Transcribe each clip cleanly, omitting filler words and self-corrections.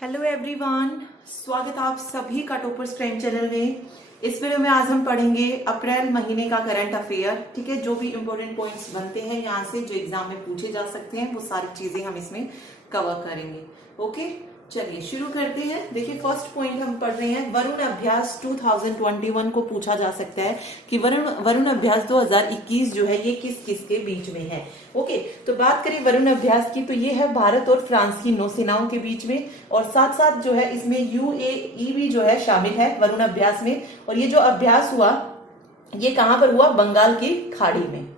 Hello everyone, स्वागत आप सभी का टॉपर्स क्राइम चैनल में। इस वीडियो में आज हम पढ़ेंगे अप्रैल महीने का करंट अफेयर। ठीक है, जो भी इंपॉर्टेंट पॉइंट्स बनते हैं यहाँ से जो एग्जाम में पूछे जा सकते हैं वो सारी चीजें हम इसमें कवर करेंगे। ओके, चलिए शुरू करते हैं। देखिए, फर्स्ट पॉइंट हम पढ़ रहे हैं वरुण अभ्यास 2021 को पूछा जा सकता है कि वरुण अभ्यास 2021 जो है ये किस किस के बीच में है। ओके, तो बात करें वरुण अभ्यास की तो ये है भारत और फ्रांस की नौसेनाओं के बीच में, और साथ साथ जो है इसमें यूएई भी जो है शामिल है वरुण अभ्यास में। और ये जो अभ्यास हुआ ये कहां पर हुआ? बंगाल की खाड़ी में।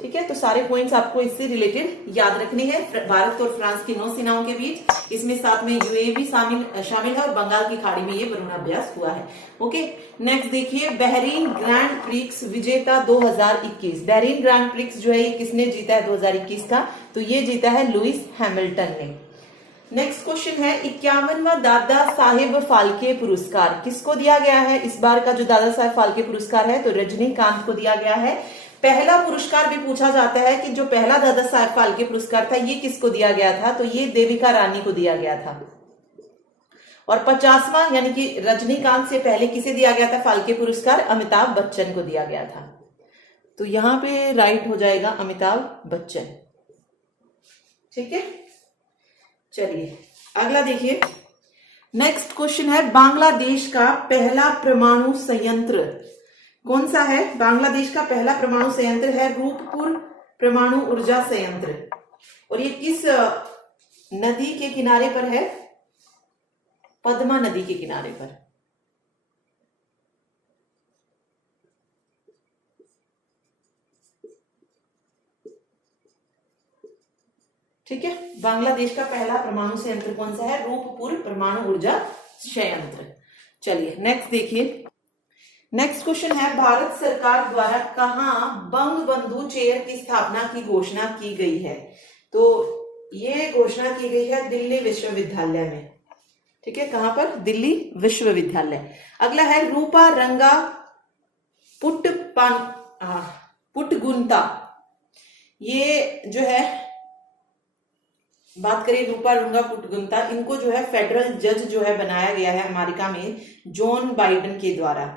ठीक है, तो सारे पॉइंट्स आपको इससे रिलेटेड याद रखने हैं। भारत और फ्रांस की नौसेनाओं के बीच, इसमें साथ में यूएई भी शामिल है और बंगाल की खाड़ी में ये वरुण अभ्यास हुआ है। ओके, नेक्स्ट देखिए, बहरीन ग्रैंड प्रिक्स विजेता 2021। बहरीन ग्रैंड प्रिक्स जो है ये किसने जीता है 2021 का? तो ये जीता है लुइस हैमिल्टन ने। नेक्स्ट क्वेश्चन है 51वां दादा साहेब फाल्के पुरस्कार किसको दिया गया है? इस बार का जो दादा साहेब फाल्के पुरस्कार है तो रजनीकांत को दिया गया है। पहला पुरस्कार भी पूछा जाता है कि जो पहला दादा साहेब फाल्के पुरस्कार था ये किसको दिया गया था? तो ये देविका रानी को दिया गया था। और 50वां यानी कि रजनीकांत से पहले किसे दिया गया था फाल्के पुरस्कार? अमिताभ बच्चन को दिया गया था। तो यहां पे राइट हो जाएगा अमिताभ बच्चन। ठीक है, चलिए अगला देखिए। नेक्स्ट क्वेश्चन है बांग्लादेश का पहला परमाणु संयंत्र कौन सा है? बांग्लादेश का पहला परमाणु संयंत्र है रूपपुर परमाणु ऊर्जा संयंत्र। और ये किस नदी के किनारे पर है? पद्मा नदी के किनारे पर। ठीक है, बांग्लादेश का पहला परमाणु संयंत्र कौन सा है? रूपपुर परमाणु ऊर्जा संयंत्र। चलिए नेक्स्ट देखिए। नेक्स्ट क्वेश्चन है भारत सरकार द्वारा कहां बंगबंधु चेयर की स्थापना की घोषणा की गई है? तो ये घोषणा की गई है दिल्ली विश्वविद्यालय में। ठीक है, कहां पर? दिल्ली विश्वविद्यालय। अगला है रूपा रंगा पुटगुंता। ये जो है बात करें रूपा रंगा पुटगुंता, इनको जो है फेडरल जज जो है बनाया गया है अमेरिका में जॉन बाइडेन के द्वारा।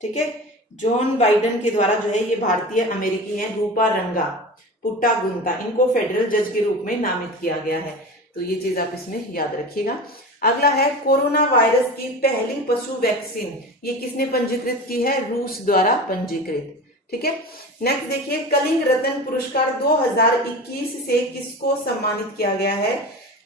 ठीक है, जॉन बाइडेन के द्वारा जो है ये भारतीय अमेरिकी हैं रूपा रंगा पुट्टागुंता, इनको फेडरल जज के रूप में नामित किया गया है। तो ये चीज आप इसमें याद रखिएगा। अगला है कोरोना वायरस की पहली पशु वैक्सीन ये किसने पंजीकृत की है? रूस द्वारा पंजीकृत। ठीक है, नेक्स्ट देखिए, कलिंग रत्न पुरस्कार 2021 से किसको सम्मानित किया गया है?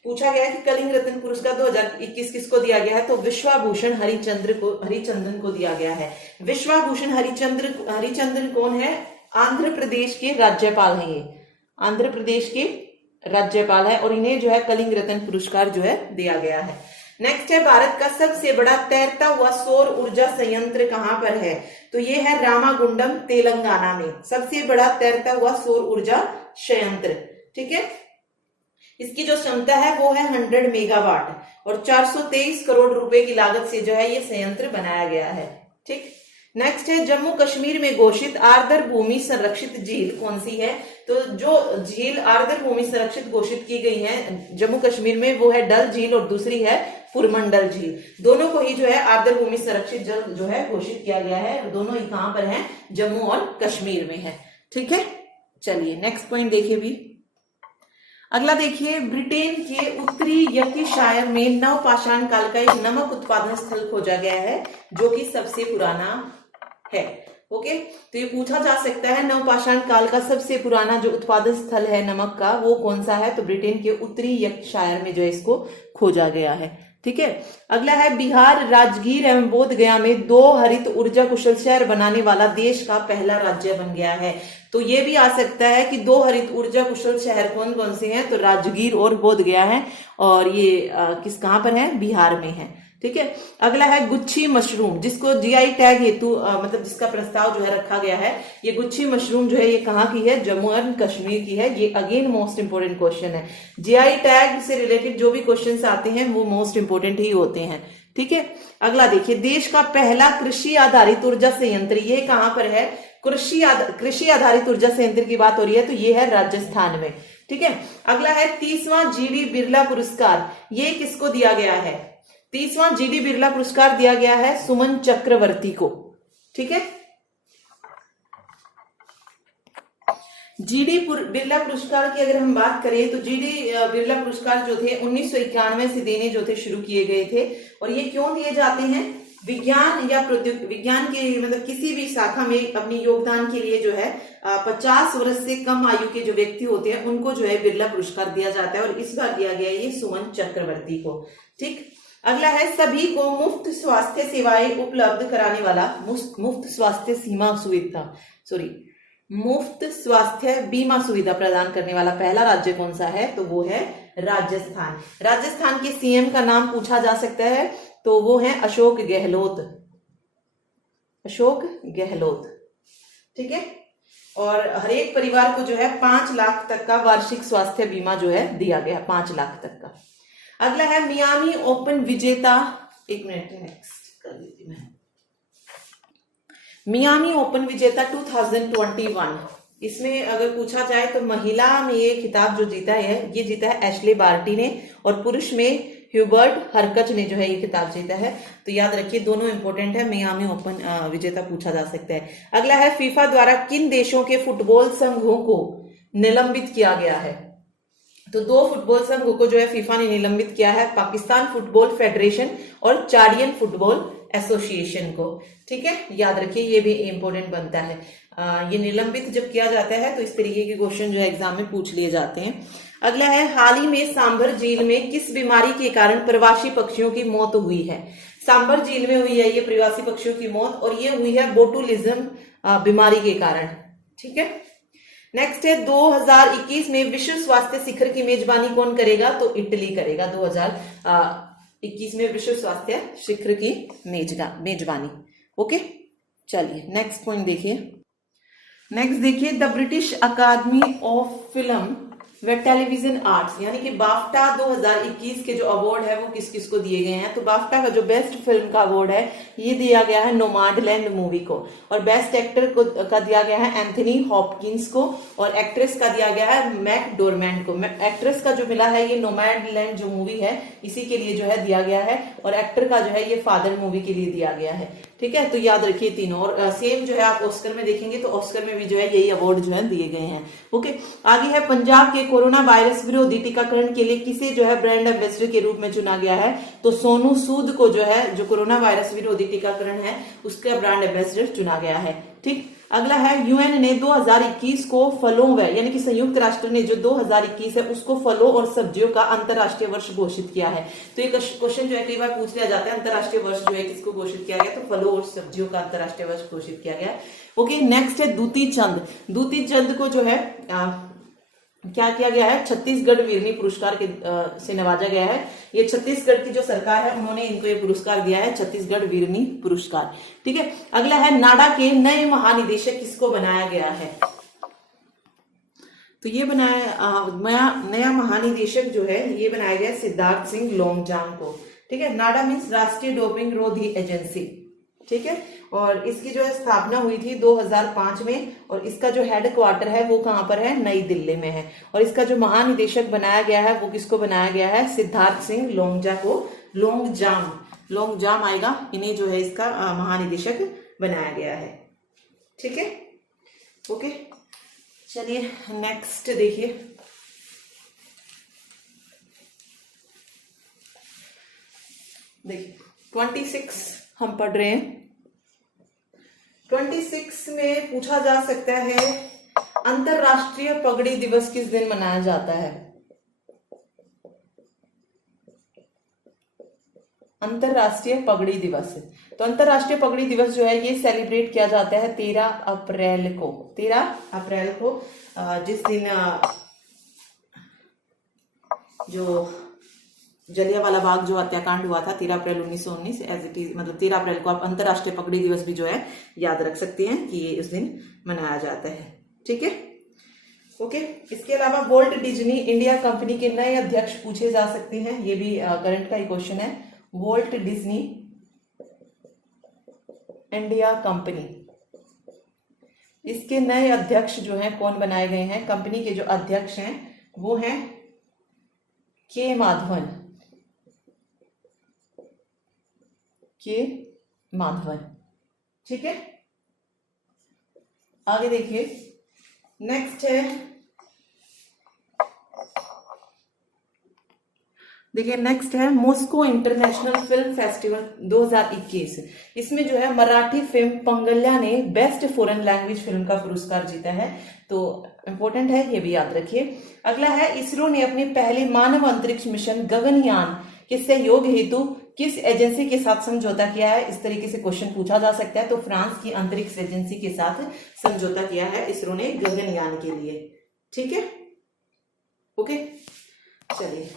पूछा गया है कि कलिंग रत्न पुरस्कार 2021 किसको दिया गया है? तो विश्वाभूषण हरिचंदन को दिया गया है। विश्वाभूषण हरिचंदन कौन है? आंध्र प्रदेश के राज्यपाल हैं। ये आंध्र प्रदेश के राज्यपाल है और इन्हें जो है कलिंग रत्न पुरस्कार जो है दिया गया है। नेक्स्ट है भारत का सबसे बड़ा तैरता हुआ सौर ऊर्जा संयंत्र कहां पर है? तो ये है रामागुंडम तेलंगाना में, सबसे बड़ा तैरता हुआ सौर ऊर्जा संयंत्र। ठीक है, इसकी जो क्षमता है वो है 100 मेगावाट और 423 करोड़ रुपए की लागत से जो है ये संयंत्र बनाया गया है। ठीक, नेक्स्ट है जम्मू कश्मीर में घोषित आर्द्र भूमि संरक्षित झील कौन सी है? तो जो झील आर्द्र भूमि संरक्षित घोषित की गई है जम्मू कश्मीर में वो है डल झील और दूसरी है पुरमंडल झील। दोनों को ही जो है आर्द्र भूमि संरक्षित जल जो है घोषित किया गया है। दोनों ही कहां पर है? जम्मू और कश्मीर में है। ठीक है, चलिए नेक्स्ट पॉइंट देखिए भी। अगला देखिए, ब्रिटेन के उत्तरी यर्कशायर में नवपाषाण काल का एक नमक उत्पादन स्थल खोजा गया है जो कि सबसे पुराना है। ओके, तो ये पूछा जा सकता है नवपाषाण काल का सबसे पुराना जो उत्पादन स्थल है नमक का वो कौन सा है? तो ब्रिटेन के उत्तरी यर्कशायर में जो है इसको खोजा गया है। ठीक है, अगला है बिहार राजगीर एवं बोध गया में 2 हरित ऊर्जा कुशल शहर बनाने वाला देश का पहला राज्य बन गया है। तो ये भी आ सकता है कि 2 हरित ऊर्जा कुशल शहर कौन कौन से हैं? तो राजगीर और बोध गया है और ये कहां पर है? बिहार में है। ठीक है, अगला है गुच्छी मशरूम जिसको जीआई टैग हेतु मतलब जिसका प्रस्ताव जो है रखा गया है। ये गुच्छी मशरूम जो है ये कहाँ की है? जम्मू एंड कश्मीर की है। ये अगेन मोस्ट इंपोर्टेंट क्वेश्चन है। जीआई टैग से रिलेटेड जो भी क्वेश्चंस आते हैं वो मोस्ट इंपोर्टेंट ही होते हैं। ठीक है, अगला देखिए, देश का पहला कृषि आधारित ऊर्जा संयंत्र ये कहां पर है? कृषि आधारित ऊर्जा संयंत्र की बात हो रही है तो ये है राजस्थान में। ठीक है। अगला है 30वां जीडी बिरला पुरस्कार, ये किसको दिया गया है? 30वां जीडी बिरला पुरस्कार दिया गया है सुमन चक्रवर्ती को। ठीक है। जीडी बिरला पुरस्कार की अगर हम बात करें तो जीडी बिरला पुरस्कार जो थे 1991 से देने जो थे शुरू किए गए थे। और ये क्यों दिए जाते हैं? विज्ञान या विज्ञान के मतलब किसी भी शाखा में अपने योगदान के लिए जो है 50 वर्ष से कम आयु के जो व्यक्ति होते हैं उनको जो है बिरला पुरस्कार दिया जाता है, और इस बार दिया गया है ये सुमन चक्रवर्ती को। ठीक। अगला है सभी को मुफ्त स्वास्थ्य सेवाएं उपलब्ध कराने वाला, मुफ्त स्वास्थ्य सीमा सुविधा मुफ्त स्वास्थ्य बीमा सुविधा प्रदान करने वाला पहला राज्य कौन सा है? तो वो है राजस्थान। राजस्थान के सीएम का नाम पूछा जा सकता है, तो वो है अशोक गहलोत। अशोक गहलोत। ठीक है। और हर एक परिवार को जो है 5 लाख तक का वार्षिक स्वास्थ्य बीमा जो है दिया गया, 5 लाख तक का। अगला है मियामी ओपन विजेता, एक मिनट नेक्स्ट कर देती मैं। मियामी ओपन विजेता 2021, इसमें अगर पूछा जाए तो महिला में ये खिताब जो जीता है, ये जीता है एशले बार्टी ने, और पुरुष में ह्यूबर्ट हरकच ने जो है ये खिताब जीता है। तो याद रखिए दोनों इंपॉर्टेंट है, मियामी ओपन विजेता पूछा जा सकता है। अगला है फीफा द्वारा किन देशों के फुटबॉल संघों को निलंबित किया गया है? तो 2 फुटबॉल संघों को जो है फीफा ने निलंबित किया है, पाकिस्तान फुटबॉल फेडरेशन और चाडियन फुटबॉल एसोसिएशन को। ठीक है, याद रखिए ये भी इंपॉर्टेंट बनता है। ये निलंबित जब किया जाता है तो इस तरीके के क्वेश्चन जो है एग्जाम में पूछ लिए जाते हैं। अगला है हाल ही में सांभर झील में किस बीमारी के कारण प्रवासी पक्षियों की मौत हुई है? सांभर झील में हुई है ये प्रवासी पक्षियों की मौत, और ये हुई है बोटुलिज्म बीमारी के कारण। ठीक है। नेक्स्ट है 2021 में विश्व स्वास्थ्य शिखर की मेजबानी कौन करेगा? तो इटली करेगा 2021 में विश्व स्वास्थ्य शिखर की मेजबानी। ओके, चलिए नेक्स्ट पॉइंट देखिए। नेक्स्ट देखिए the British Academy of Film व टेलीविजन आर्ट्स यानी कि बाफ्टा 2021 के जो अवार्ड है वो किस किस को दिए गए हैं? तो बाफ्टा का जो बेस्ट फिल्म का अवार्ड है ये दिया गया है नोमाडलैंड मूवी को, और बेस्ट एक्टर को का दिया गया है एंथनी हॉपकिंस को, और एक्ट्रेस का दिया गया है मैकडोरमेंड को। एक्ट्रेस का जो मिला है ये नोमैडलैंड जो मूवी है इसी के लिए जो है दिया गया है, और एक्टर का जो है ये फादर मूवी के लिए दिया गया है। ठीक है, तो याद रखिए तीनों। और सेम जो है आप ऑस्कर में देखेंगे तो ऑस्कर में भी जो है यही अवार्ड जो है दिए गए हैं। ओके, आगे है पंजाब के कोरोना वायरस विरोधी टीकाकरण के लिए किसे जो है ब्रांड एम्बेसडर के रूप में चुना गया है? तो सोनू सूद को जो है जो कोरोना वायरस विरोधी टीकाकरण है उसका ब्रांड एम्बेसडर चुना गया है। ठीक। अगला है यूएन ने 2021 को फलों व यानी कि संयुक्त राष्ट्र ने जो 2021 है उसको फलों और सब्जियों का अंतरराष्ट्रीय वर्ष घोषित किया है। तो ये क्वेश्चन जो है कई बार पूछ लिया जाता है, अंतरराष्ट्रीय वर्ष जो है किसको घोषित किया गया? तो फलों और सब्जियों का अंतरराष्ट्रीय वर्ष घोषित किया गया। ओके, नेक्स्ट है दूती चंद। दूती चंद को जो है क्या किया गया है? छत्तीसगढ़ वीरनी पुरस्कार के से नवाजा गया है। ये छत्तीसगढ़ की जो सरकार है उन्होंने इनको ये पुरस्कार दिया है, छत्तीसगढ़ वीरनी पुरस्कार। ठीक है। अगला है नाडा के नए महानिदेशक किसको बनाया गया है? तो ये नया महानिदेशक जो है ये बनाया गया सिद्धार्थ सिंह लोंगजाम को। ठीक है। नाडा मीन्स राष्ट्रीय डोपिंग रोधी एजेंसी। ठीक है, और इसकी जो है स्थापना हुई थी 2005 में, और इसका जो हेड क्वार्टर है वो कहां पर है? नई दिल्ली में है। और इसका जो महानिदेशक बनाया गया है वो किसको बनाया गया है? सिद्धार्थ सिंह लोंगजा को। लोंगजाम आएगा, इन्हें जो है इसका महानिदेशक बनाया गया है। ठीक है। ओके, चलिए नेक्स्ट देखिए। देखिए 26 हम पढ़ रहे हैं। 26 में पूछा जा सकता है अंतरराष्ट्रीय पगड़ी दिवस किस दिन मनाया जाता है? अंतरराष्ट्रीय पगड़ी दिवस। तो अंतरराष्ट्रीय पगड़ी दिवस जो है ये सेलिब्रेट किया जाता है 13 अप्रैल को। 13 अप्रैल को जिस दिन जो जलियांवाला बाग जो हत्याकांड हुआ था 13 अप्रैल 1919 एज इट इज, मतलब 13 अप्रैल को आप अंतरराष्ट्रीय पगड़ी दिवस भी जो है याद रख सकते हैं कि ये उस दिन मनाया जाता है। ठीक है। ओके, इसके अलावा वॉल्ट डिज्नी इंडिया कंपनी के नए अध्यक्ष पूछे जा सकते हैं, ये भी करंट का ही क्वेश्चन है। वॉल्ट डिज्नी इंडिया कंपनी, इसके नए अध्यक्ष जो हैं कौन बनाए गए हैं? कंपनी के जो अध्यक्ष हैं वो हैं के माधवन, के माधवन। ठीक है, आगे देखिए, नेक्स्ट है, देखिए नेक्स्ट है मॉस्को इंटरनेशनल फिल्म फेस्टिवल 2021। इसमें जो है मराठी फिल्म पंगल्या ने बेस्ट फॉरेन लैंग्वेज फिल्म का पुरस्कार जीता है, तो इंपॉर्टेंट है, ये भी याद रखिए। अगला है, इसरो ने अपने पहले मानव अंतरिक्ष मिशन गगनयान के सहयोग हेतु किस एजेंसी के साथ समझौता किया है? इस तरीके से क्वेश्चन पूछा जा सकता है। तो फ्रांस की अंतरिक्ष एजेंसी के साथ समझौता किया है इसरो ने गगनयान के लिए। ठीक है, ओके, चलिए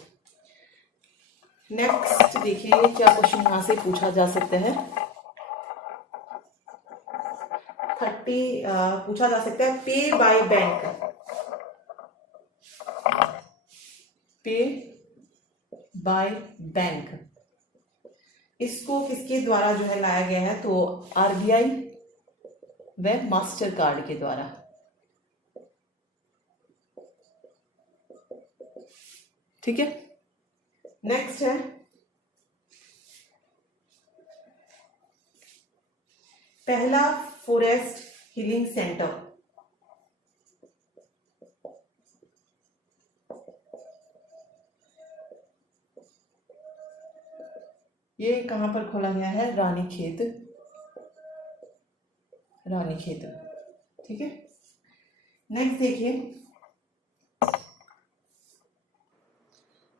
नेक्स्ट देखिए क्या क्वेश्चन यहां से पूछा जा सकता है। 30 पूछा जा सकता है, पे बाय बैंक, पे बाय बैंक, इसको किसके द्वारा जो है लाया गया है? तो आरबीआई व मास्टर कार्ड के द्वारा। ठीक है, नेक्स्ट है, पहला फॉरेस्ट हीलिंग सेंटर, ये कहां पर खोला गया है? रानीखेत, रानीखेत। ठीक है, नेक्स्ट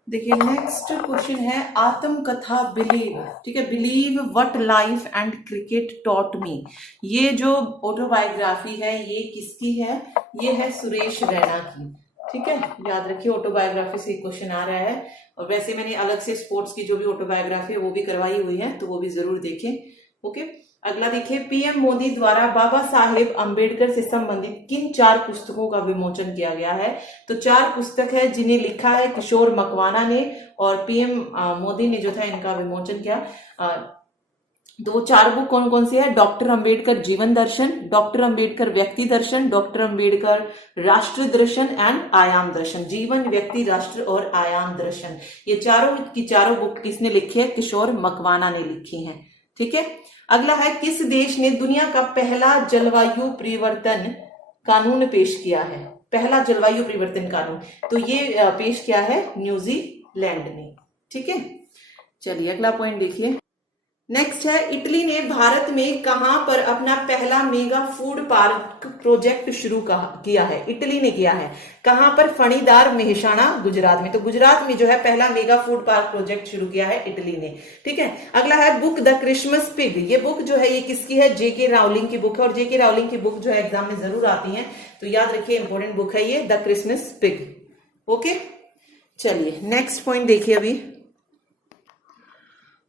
देखिए नेक्स्ट क्वेश्चन है आत्मकथा बिलीव। ठीक है, believe what life and cricket taught me. ये जो ऑटोबायोग्राफी है ये किसकी है? ये है सुरेश रैना की। ठीक है, याद रखिए ऑटोबायोग्राफी से क्वेश्चन आ रहा है, और वैसे मैंने अलग से स्पोर्ट्स की जो भी ऑटोबायोग्राफी है वो भी करवाई हुई है, तो वो भी जरूर देखें। ओके, अगला देखिए, पीएम मोदी द्वारा बाबा साहेब अंबेडकर से संबंधित किन 4 पुस्तकों का विमोचन किया गया है? तो 4 पुस्तक है जिन्हें लिखा है किशोर मकवाना ने, और पीएम मोदी ने जो था इनका विमोचन किया। तो 4 बुक कौन कौन सी है? डॉक्टर अंबेडकर जीवन दर्शन, डॉक्टर अंबेडकर व्यक्ति दर्शन, डॉक्टर अंबेडकर राष्ट्र दर्शन एंड आयाम दर्शन। जीवन, व्यक्ति, राष्ट्र और आयाम दर्शन, ये चारों की चारों बुक किसने लिखी है? किशोर मकवाना ने लिखी है। ठीक है, अगला है, किस देश ने दुनिया का पहला जलवायु परिवर्तन कानून पेश किया है? पहला जलवायु परिवर्तन कानून, तो ये पेश किया है न्यूजीलैंड ने। ठीक है, चलिए अगला पॉइंट देखिए, नेक्स्ट है, इटली ने भारत में कहां पर अपना पहला मेगा फूड पार्क प्रोजेक्ट शुरू किया है? इटली ने किया है कहां पर? फणीदार, मेहसाणा, गुजरात में। तो गुजरात में जो है पहला मेगा फूड पार्क प्रोजेक्ट शुरू किया है इटली ने। ठीक है, अगला है, बुक द क्रिसमस पिग। ये बुक जो है ये किसकी है? जेके रावलिंग की बुक है, और जेके रावलिंग की बुक जो है एग्जाम में जरूर आती है, तो याद रखिए इंपॉर्टेंट बुक है ये, द क्रिसमस पिग। ओके, चलिए नेक्स्ट पॉइंट देखिए। अभी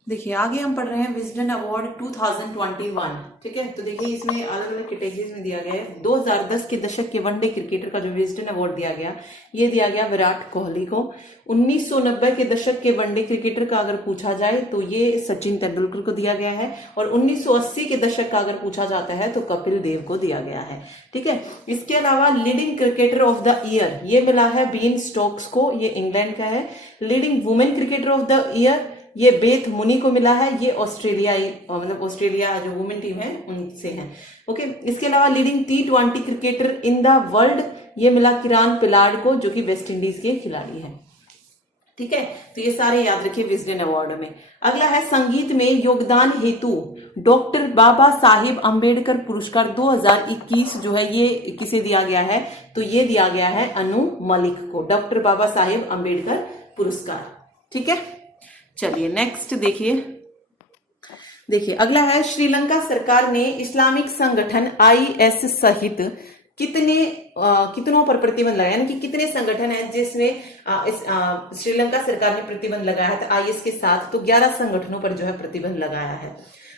देखिए आगे हम पढ़ रहे हैं विजडन अवार्ड 2021। ठीक है, तो देखिए इसमें अलग अलग कैटेगरीज में दिया गया है। 2010 के दशक के वनडे क्रिकेटर का जो विजडन अवार्ड दिया गया, ये दिया गया विराट कोहली को। 1990 के दशक के वनडे क्रिकेटर का अगर पूछा जाए तो ये सचिन तेंदुलकर को दिया गया है, और 1980 के दशक का अगर पूछा जाता है तो कपिल देव को दिया गया है। ठीक है, इसके अलावा leading cricketer of the year ये मिला है बीन स्टोक्स को, ये इंग्लैंड का है। Leading women cricketer of the year ये बेथ मुनी को मिला है, ये ऑस्ट्रेलियाई मतलब ऑस्ट्रेलिया जो वुमेन टीम है उनसे है। ओके, इसके अलावा leading T20 cricketer in the world ये मिला किरान पिलार्ड को, जो कि वेस्ट इंडीज के खिलाड़ी है। ठीक है, तो ये सारे याद रखिए विजडन अवार्ड में। अगला है, संगीत में योगदान हेतु डॉक्टर बाबा साहिब अंबेडकर पुरस्कार 2021 जो है ये किसे दिया गया है? तो ये दिया गया है अनु मलिक को, डॉक्टर बाबा साहिब अंबेडकर पुरस्कार। ठीक है, चलिए नेक्स्ट देखिए अगला है, श्रीलंका सरकार ने इस्लामिक संगठन IS सहित कितनों पर प्रतिबंध लगाया, यानी कि कितने संगठन हैं जिसमें श्रीलंका सरकार ने प्रतिबंध लगाया है? तो IS के साथ तो 11 संगठनों पर जो है प्रतिबंध लगाया है।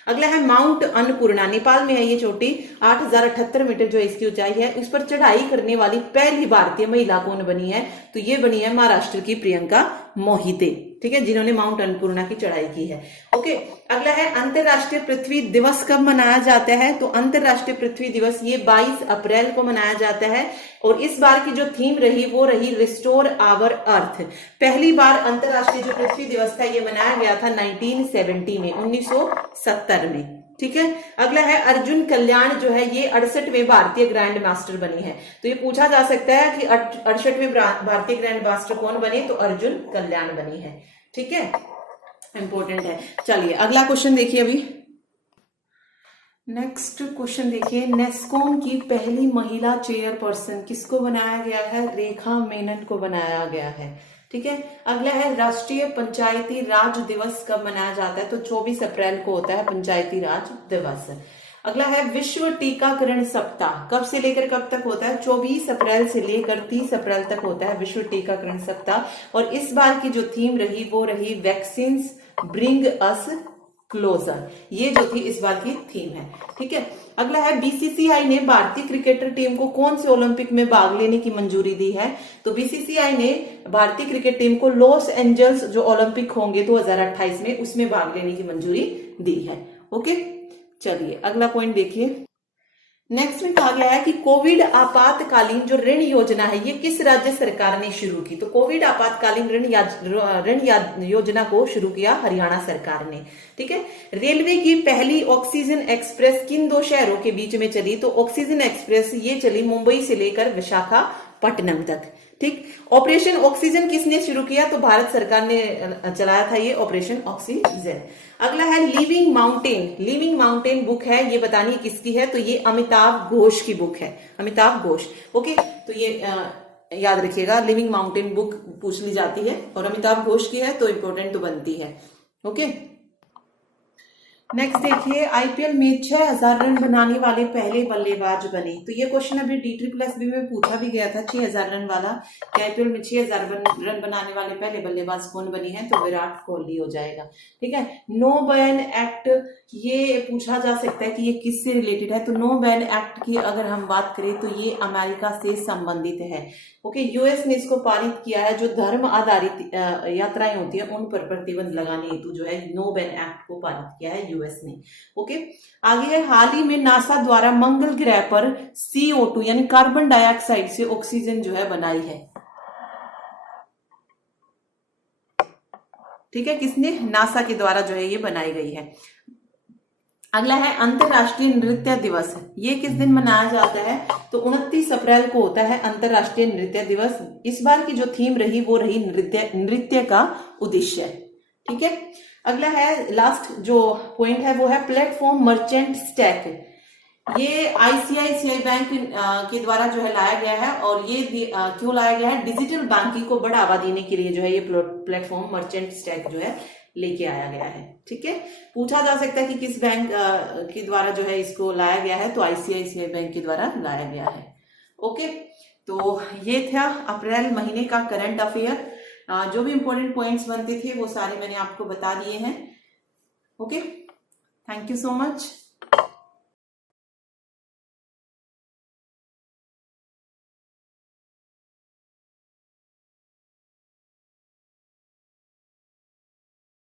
अगला है, माउंट अन्नपूर्णा, नेपाल में है ये चोटी, 8078 मीटर जो इसकी ऊंचाई है। उस पर चढ़ाई करने वाली पहली भारतीय महिला कौन बनी है? तो ये बनी है महाराष्ट्र की प्रियंका मोहिते, ठीक है, जिन्होंने माउंट अन्नपूर्णा की चढ़ाई की है। ओके, अगला है अंतरराष्ट्रीय पृथ्वी दिवस कब मनाया जाता है? तो अंतरराष्ट्रीय पृथ्वी दिवस ये 22 अप्रैल को मनाया जाता है और इस बार की जो थीम रही वो रही रिस्टोर आवर अर्थ। पहली बार अंतरराष्ट्रीय जो पृथ्वी दिवस था ये मनाया गया था 1970 में, 1970 में, ठीक है। अगला है अर्जुन कल्याण जो है ये 68वें भारतीय ग्रैंड मास्टर बनी है। तो ये पूछा जा सकता है कि 68वें भारतीय ग्रैंड मास्टर कौन बने? तो अर्जुन कल्याण बनी है, ठीक है, इंपॉर्टेंट है। चलिए अगला क्वेश्चन देखिए, अभी नेक्स्ट क्वेश्चन देखिए, नेस्कॉम की पहली महिला चेयरपर्सन किसको बनाया गया है? रेखा मेनन को बनाया गया है, ठीक है। अगला है राष्ट्रीय पंचायती राज दिवस कब मनाया जाता है? तो 24 अप्रैल को होता है पंचायती राज दिवस। अगला है विश्व टीकाकरण सप्ताह कब से लेकर कब तक होता है? 24 अप्रैल से लेकर 30 अप्रैल तक होता है विश्व टीकाकरण सप्ताह और इस बार की जो थीम रही वो रही वैक्सीन्स ब्रिंग अस क्लोजर, ये जो थी इस बार की थीम है, ठीक है। अगला है बीसीसीआई ने भारतीय क्रिकेटर टीम को कौन से ओलंपिक में भाग लेने की मंजूरी दी है? तो बीसीसीआई ने भारतीय क्रिकेट टीम को लॉस एंजल्स जो ओलंपिक होंगे 2028 में उसमें भाग लेने की मंजूरी दी है। ओके, चलिए अगला पॉइंट देखिए। नेक्स्ट में कहा गया है कि कोविड आपातकालीन जो ऋण योजना है ये किस राज्य सरकार ने शुरू की? तो कोविड आपातकालीन ऋण योजना को शुरू किया हरियाणा सरकार ने, ठीक है। रेलवे की पहली ऑक्सीजन एक्सप्रेस किन दो शहरों के बीच में चली? तो ऑक्सीजन एक्सप्रेस ये चली मुंबई से लेकर विशाखापट्टनम तक, ठीक। ऑपरेशन ऑक्सीजन किसने शुरू किया? तो भारत सरकार ने चलाया था ये ऑपरेशन ऑक्सीजन। अगला है लिविंग माउंटेन बुक है, ये बतानी किसकी है? तो ये अमिताभ घोष की बुक है, अमिताभ घोष। ओके, तो ये याद रखिएगा, लिविंग माउंटेन बुक पूछ ली जाती है और अमिताभ घोष की है तो इंपॉर्टेंट तो बनती है। ओके, नेक्स्ट देखिए, आईपीएल में 6000 रन बनाने वाले पहले बल्लेबाज बने। तो ये क्वेश्चन अभी DSSB में पूछा भी गया था, 6000 रन वाला, कि आईपीएल में 6000 रन बनाने वाले पहले बल्लेबाज कौन बनी है? तो विराट कोहली हो जाएगा, ठीक है। नो बैन एक्ट ये पूछा जा सकता है कि ये किससे रिलेटेड है? तो नो बैन एक्ट की अगर हम बात करें तो ये अमेरिका से संबंधित है। ओके, यूएस ने इसको पारित किया है, जो धर्म आधारित यात्राएं होती है उन पर प्रतिबंध लगाने हेतु जो है नो बैन एक्ट को पारित किया है यूएस ने। ओके, आगे है, हाल ही में नासा द्वारा मंगल ग्रह पर CO2 यानी कार्बन डाइऑक्साइड से ऑक्सीजन जो है बनाई है, ठीक है, किसने? नासा के द्वारा जो है ये बनाई गई है। अगला है अंतरराष्ट्रीय नृत्य दिवस, ये किस दिन मनाया जाता है? तो 29 अप्रैल को होता है अंतरराष्ट्रीय नृत्य दिवस। इस बार की जो थीम रही वो रही नृत्य का उद्देश्य, ठीक है। अगला है, लास्ट जो पॉइंट है वो है प्लेटफॉर्म मर्चेंट स्टैक, ये आईसीआईसीआई बैंक के द्वारा जो है लाया गया है और ये क्यों लाया गया है? डिजिटल बैंकिंग को बढ़ावा देने के लिए जो है ये प्लेटफॉर्म मर्चेंट स्टैक जो है लेके आया गया है, ठीक है। पूछा जा सकता है कि किस बैंक के द्वारा जो है इसको लाया गया है? तो आईसीआईसीआई बैंक के द्वारा लाया गया है। ओके, तो ये था अप्रैल महीने का करंट अफेयर। जो भी इंपॉर्टेंट पॉइंट्स बनते थे वो सारे मैंने आपको बता दिए हैं। Okay, thank you so much.